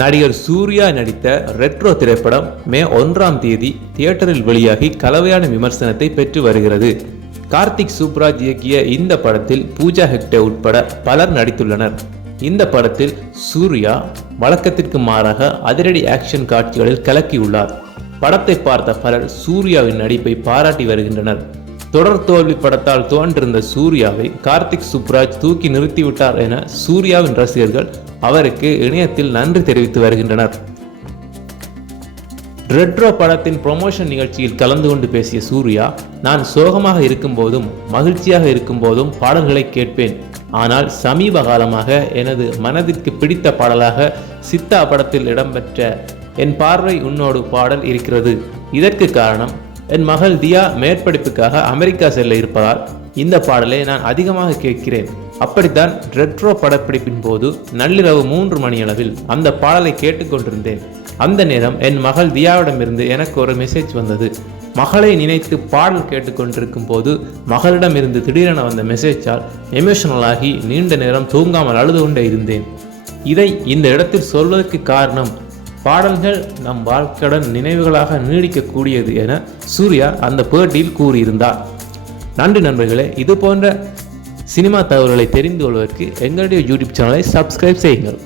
நடிகர் சூர்யா நடித்த ரெட்ரோ திரைப்படம் மே ஒன்றாம் தேதி தியேட்டரில் வெளியாகி கலவையான விமர்சனத்தை பெற்று வருகிறது. கார்த்திக் சூப்ராஜ் இயக்கிய இந்த படத்தில் பூஜா ஹெக்டே உட்பட பலர் நடித்துள்ளனர். இந்த படத்தில் சூர்யா வழக்கத்திற்கு மாறாக அதிரடி ஆக்ஷன் காட்சிகளில் கலக்கியுள்ளார். படத்தை பார்த்த பலர் சூர்யாவின் நடிப்பை பாராட்டி வருகின்றனர். தொடர் தோல்வி படத்தால் தோன்றிருந்த சூர்யாவை கார்த்திக் சுப்ராஜ் தூக்கி நிறுத்திவிட்டார் என சூர்யாவின் ரசிகர்கள் அவருக்கு இணையத்தில் நன்றி தெரிவித்து வருகின்றனர். ரெட்ரோ படத்தின் ப்ரொமோஷன் நிகழ்ச்சியில் கலந்து கொண்டு பேசிய சூர்யா நான் சோகமாக இருக்கும்போதும் மகிழ்ச்சியாக இருக்கும்போதும் பாடல்களை கேட்பேன். ஆனால் சமீப காலமாக எனது மனதிற்கு பிடித்த பாடலாக சித்தா படத்தில் இடம்பெற்ற என் பார்வை உன்னோடு பாடல் இருக்கிறது. இதற்கு காரணம் என் மகள் தியா மேற்படிப்புக்காக அமெரிக்கா செல்ல இருப்பதால் இந்த பாடலை நான் அதிகமாக கேட்கிறேன். அப்படித்தான் ரெட்ரோ படப்பிடிப்பின் போது நள்ளிரவு மூன்று மணியளவில் அந்த பாடலை கேட்டுக்கொண்டிருந்தேன் அந்த நேரம் என் மகள் தியாவிடமிருந்து எனக்கு ஒரு மெசேஜ் வந்தது. மகளை நினைத்து பாடல் கேட்டுக்கொண்டிருக்கும் போது மகளிடமிருந்து திடீரென வந்த மெசேஜால் எமோஷனலாகி நீண்ட நேரம் தூங்காமல் அழுது கொண்டே இருந்தேன். இதை இந்த இடத்தில் சொல்வதற்கு காரணம் பாடல்கள் நம் வாழ்க்கையுடன் நினைவுகளாக நீடிக்கக்கூடியது என சூர்யா அந்த பேட்டியில் கூறியிருந்தார். நன்றி நண்பர்களே இது போன்ற சினிமா தகவல்களை தெரிந்து கொள்வதற்கு எங்களுடைய யூடியூப் சேனலை சப்ஸ்கிரைப் செய்யுங்கள்.